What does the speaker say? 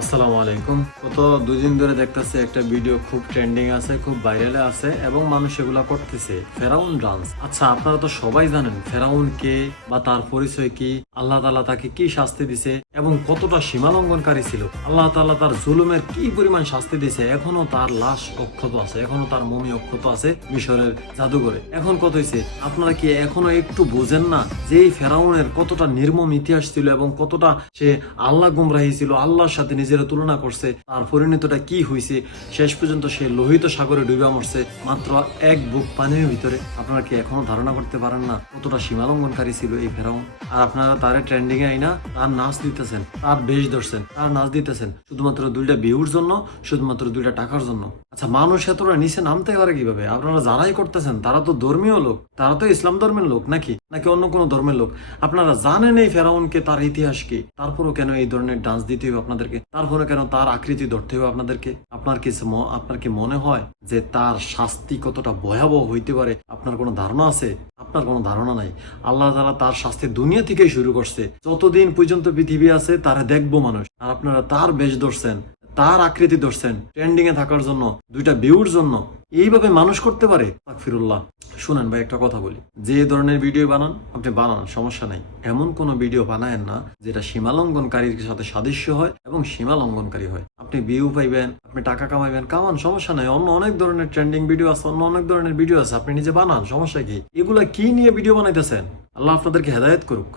আসসালামু আলাইকুম। গত 2 দিন ধরে দেখতেছি একটা ভিডিও খুব ট্রেন্ডিং আছে, খুব ভাইরালে আছে এবং মানুষ এগুলা করতেছে, ফেরাউন ডান্স। আচ্ছা, আপনারা তো সবাই জানেন ফেরাউন কে বা তার পরিচয় কি, আল্লাহ তাআলা তাকে কি শাস্তি দিছে এবং কতটা সীমালঙ্ঘনকারী ছিল। আল্লাহ তাআলা তার জুলুমের কি পরিমাণ শাস্তি দিছে, এখনো তার লাশ অক্ষত আছে, এখনো তার মমি অক্ষত আছে মিশরের জাদুঘরে। এখন কত হয়েছে, আপনারা কি এখনো একটু বোঝেন না যে এই ফেরাউনের কতটা নির্মম ইতিহাস ছিল এবং কতটা সে আল্লাহ গুমরাহি ছিল, আল্লাহর সাথে নিজের তুলনা করছে, তার পরিণতিটা কি হয়েছে, শেষ পর্যন্ত সে লোহিত সাগরে ডুবে মরছে মাত্র এক বুক পানির ভিতরে। আপনারা কি এখনো ধারণা করতে পারেন না কতটা সীমালঙ্ঘনকারী ছিল এই ফেরাউন? আর আপনারা তারে ট্রেন্ডিং এ আইনা তার নাচ দিতেছেন, তার বেশ ধরছেন, তার নাচ দিতেছেন শুধুমাত্র 2টা ভিউর জন্য, শুধুমাত্র 2টা টাকার জন্য। আচ্ছা, মানুষ এতটা নিচে নামতে পারে কিভাবে? আপনারা যারাই করতেছেন তারা তো ধর্মীয় লোক, তারা তো ইসলাম ধর্মের লোক নাকি নাকি অন্য কোনো ধর্মের লোক? আপনারা জানেন এই ফেরাউনকে, তার ইতিহাস কি, তারপরও কেন এই ধরনের ডান্স দিতে হবে আপনাদেরকে? তারপরে কেন তার আকৃতি ধরতে হবে আপনাদেরকে? আপনার কি মনে হয় যে তার শাস্তি কতটা ভয়াবহ হইতে পারে? আপনার কোনো ধারণা আছে? আপনার কোনো ধারণা নাই। আল্লাহ তাআলা তার শাস্তি দুনিয়া থেকেই শুরু করছে। যতদিন পর্যন্ত পৃথিবী আছে তারা দেখবো মানুষ, আর আপনারা তার বেশ ধরছেন, তার আকৃতি ধরছেন ট্রেন্ডিং এ থাকার জন্য, 2টা ভিউর জন্য। এইভাবে মানুষ করতে পারে? আস্তাগফিরুল্লাহ। শুনেন ভাই, একটা কথা বলি, যে ধরনের ভিডিও বানান আপনি বানান, সমস্যা নাই। এমন কোন ভিডিও বানায়েন না যেটা সীমালঙ্ঘনকারীর সাথে সাদৃশ্য হয় এবং সীমালঙ্ঘনকারী হয়। আপনি ভিউ পাইবেন, আপনি টাকা কামাইবেন, কামান, সমস্যা নাই। অন্য অনেক ধরনের ট্রেন্ডিং ভিডিও আছে, অন্য অনেক ধরনের ভিডিও আছে, আপনি নিজে বানান, সমস্যা কি? এগুলা কি নিয়ে ভিডিও বানাইতেছেন? আল্লাহ আপনাদেরকে হেদায়েত করুক।